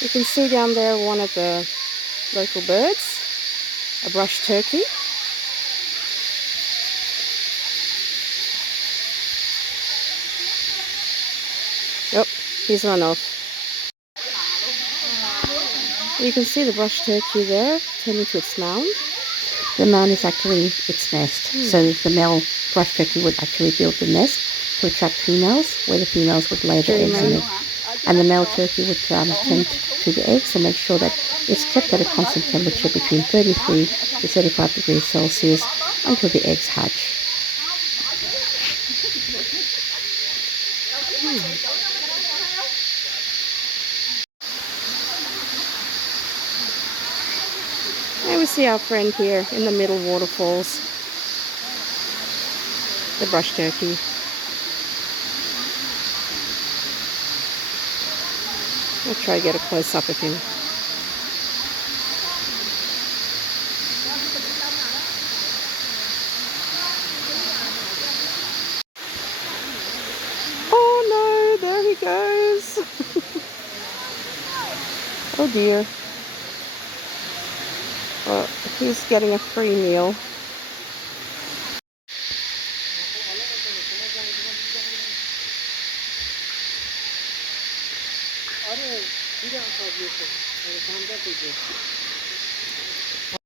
You can see down there one of the local birds, a brush turkey. Oh, he's run off. You can see the brush turkey there turning to its mound. The mound is actually its nest. So the male brush turkey would actually build the nest to attract females, where the females would lay their eggs in it. And the male turkey would tend to the eggs and make sure that it's kept at a constant temperature between 33 to 35 degrees Celsius until the eggs hatch. And we see our friend here in the middle waterfalls, the brush turkey. I'll try to get a close up of him. Oh no, there he goes. Oh dear. Well, he's getting a free meal.